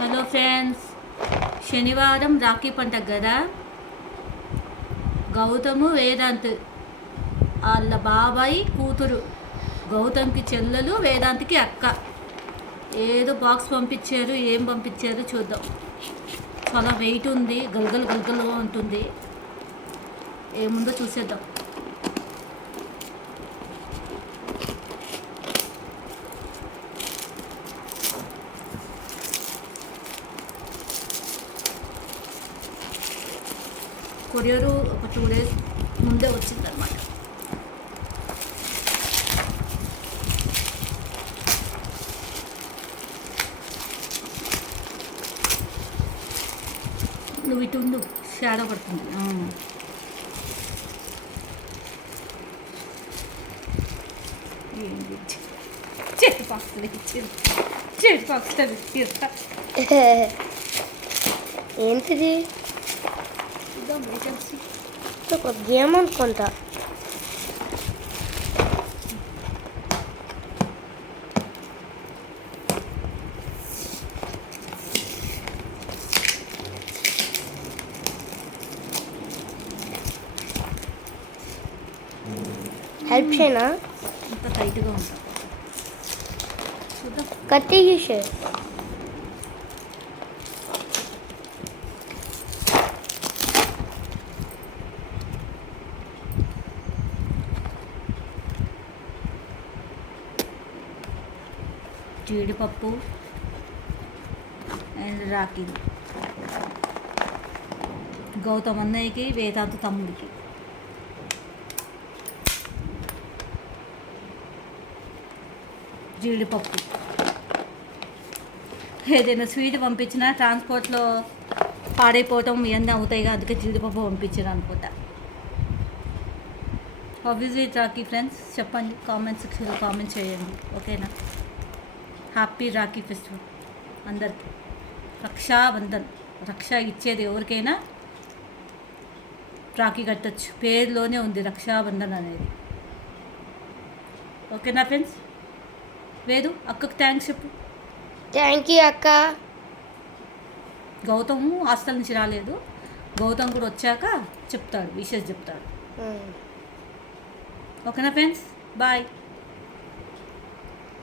Hello friends శనివారం రాఖీ పండగ కదా? గౌతము వేదాంత్ వాళ్ళ బాబాయి కూతురు గౌతమ్కి చెల్లెలు వేదాంత్కి అక్క. ఏదో బాక్స్ పంపించారు ఏం పంపించారు చూద్దాం. చాలా వెయిట్ ఉంది గలగలు గలగలు ఉంటుంది. ఏముందో చూసేద్దాం. కొరియరు ఒక టూ డేస్ ముందే వచ్చిందనమాట నువ్వు ఇటు ఉండు షాడో పడుతుంది? చెట్టు పక్కన ఇచ్చింది చెట్టు పక్కన ఇచ్చింది ఏంటిది? చూద్దాం వేకెన్సీ ఒక గేమ్ అనుకుంటా హెల్ప్ చేయనా అంత టైట్గా ఉంటాం చూద్దాం కత్తి గీసే జీడిపప్పు అండ్ రాఖీ. గౌతమ్ అన్నయ్యకి వేదాంత తమ్ముడికి. జీడిపప్పు. ఏదైనా స్వీట్ పంపించినా ట్రాన్స్పోర్ట్లో పాడైపోవటం ఇవన్నీ అవుతాయి అందుకే జీడిపప్పు పంపించారు అనుకుంటా. ఆబ్వియస్లీ రాఖీ ఫ్రెండ్స్ చెప్పండి కామెంట్ సెక్షన్లో కామెంట్ చేయండి. ఓకేనా హ్యాపీ రాఖీ ఫెస్టివల్. అందరికి. రక్షాబంధన్. రక్ష ఇచ్చేది ఎవరికైనా రాఖీ కట్టచ్చు. పేరులోనే ఉంది రక్షాబంధన్ అనేది. ఓకేనా ఫ్రెండ్స్? వేదు అక్కకు థ్యాంక్స్ చెప్పు. థ్యాంక్ యూ అక్క. గౌతమ్ హాస్టల్ నుంచి రాలేదు. గౌతమ్ కూడా వచ్చాక చెప్తాడు విషెస్ చెప్తాడు. ఓకేనా ఫ్రెండ్స్? బాయ్.